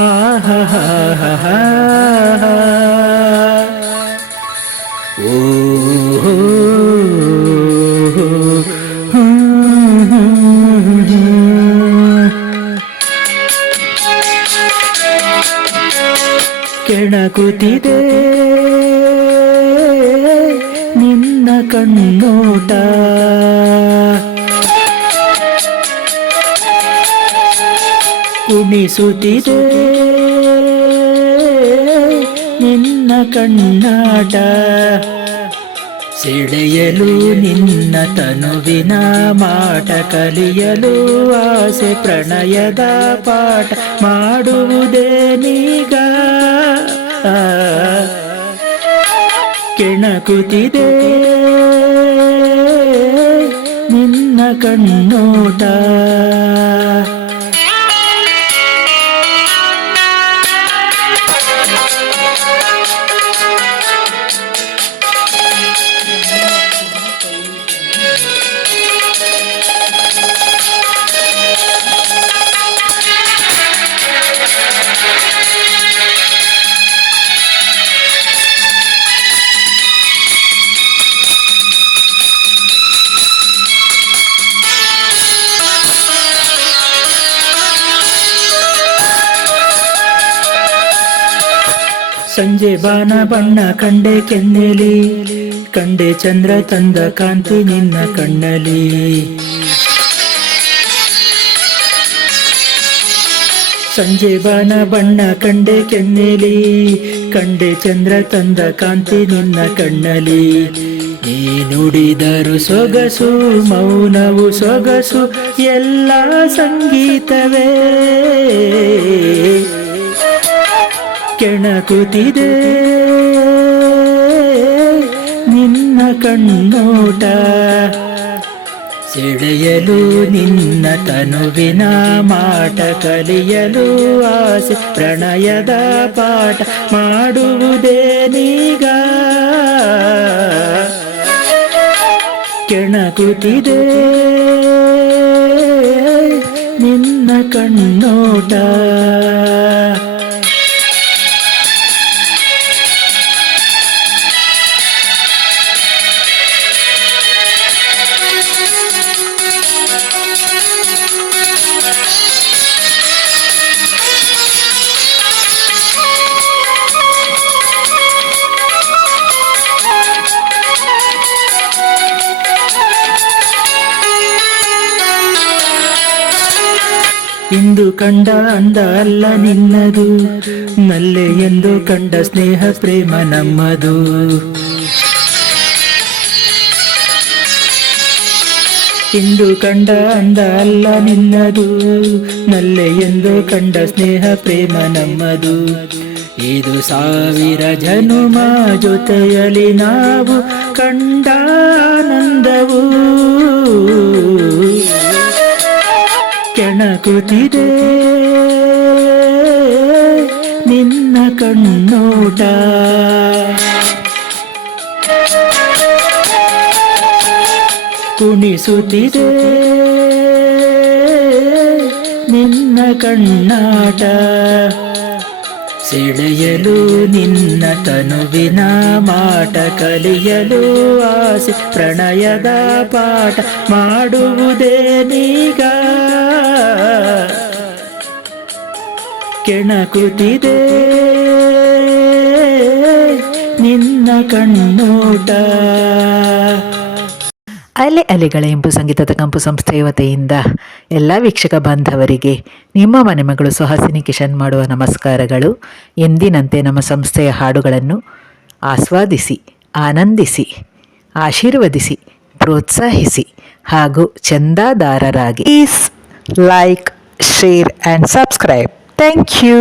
ಆಹಾ ಓ ಕೆಣಕುತ್ತಿದೆ ನಿನ್ನ ಕಣ್ಣೋಟ, ಕುಣಿಸುತ್ತಿದೆ ನಿನ್ನ ಕಣ್ಣಾಟ, ಸೆಳೆಯಲು ನಿನ್ನ ತನುವಿನ ಮಾಟ, ಕಲಿಯಲು ಆಸೆ ಪ್ರಣಯದ ಪಾಠ ಮಾಡುವುದೇನೀಗ. ಕೆಣಕುತ್ತಿದೆ ನಿನ್ನ ಕಣ್ಣೋಟ, ಸಂಜೆ ಬಾನ ಬಣ್ಣ ಕಂಡೆ ಕೆನ್ನೆಲಿ, ಕಂಡೆ ಚಂದ್ರ ತಂದ ಕಾಂತಿ ನಿನ್ನ ಕಣ್ಣಲಿ. ಸಂಜೆ ಬಾನ ಬಣ್ಣ ಕಂಡೆ ಕೆನ್ನೆಲಿ, ಕಂಡೆ ಚಂದ್ರ ತಂದ ಕಾಂತಿ ನಿನ್ನ ಕಣ್ಣಲಿ. ನೀ ನುಡಿದರು ಸೊಗಸು, ಮೌನವು ಸೊಗಸು, ಎಲ್ಲ ಸಂಗೀತವೇ. ಕೆಣಕುತ್ತಿದೆ ನಿನ್ನ ಕಣ್ಣೋಟ, ಸೆಳೆಯಲು ನಿನ್ನ ತನುವಿನ ಮಾಟ, ಕಲಿಯಲು ಆಸೆ ಪ್ರಣಯದ ಪಾಠ ಮಾಡುವುದೇನೀಗ. ಕೆಣಕುತ್ತಿದೆ ನಿನ್ನ ಕಣ್ಣೋಟ. ಇಂದು ಕಂಡ ಅಂದ ಅಲ್ಲ ನಿನ್ನದು, ನಲ್ಲೆ ಎಂದು ಕಂಡ ಸ್ನೇಹ ಪ್ರೇಮ ನಮ್ಮದು. ಇಂದು ಕಂಡ ಅಂದ ಅಲ್ಲ ನಿನ್ನದು, ನಲ್ಲೆ ಎಂದು ಕಂಡ ಸ್ನೇಹ ಪ್ರೇಮ ನಮ್ಮದು. ಇದು 1000 ಜನುಮ ಜೊತೆಯಲಿ ನಾವು ಕಂಡ ಆನಂದವು. ಕೆಣಕುತ್ತಿದೆ ನಿನ್ನ ಕಣ್ಣೋಟ, ಕುಣಿಸುತ್ತಿದೆ ನಿನ್ನ ಕಣ್ಣಾಟ, ಸೆಳೆಯಲು ನಿನ್ನ ತನುವಿನ ಮಾಟ, ಕಲಿಯಲು ಆಸೆ ಪ್ರಣಯದ ಪಾಠ ಮಾಡುವುದೇನೀಗ. ಕೆಣಕುತ್ತಿದೆ ನಿನ್ನ ಕಣ್ಣೋಟ. ಅಲೆ ಅಲೆಗಳ ಇಂಪು ಸಂಗೀತದ ಕಂಪು ಸಂಸ್ಥೆಯ ವತಿಯಿಂದ ಎಲ್ಲ ವೀಕ್ಷಕ ಬಾಂಧವರಿಗೆ ನಿಮ್ಮ ಮನೆ ಮಗಳು ಸುಹಾಸಿನಿ ಕಿಶನ್ ಮಾಡುವ ನಮಸ್ಕಾರಗಳು. ಎಂದಿನಂತೆ ನಮ್ಮ ಸಂಸ್ಥೆಯ ಹಾಡುಗಳನ್ನು ಆಸ್ವಾದಿಸಿ, ಆನಂದಿಸಿ, ಆಶೀರ್ವದಿಸಿ, ಪ್ರೋತ್ಸಾಹಿಸಿ ಹಾಗೂ ಚಂದಾದಾರರಾಗಿ. Please like, share and subscribe. Thank you.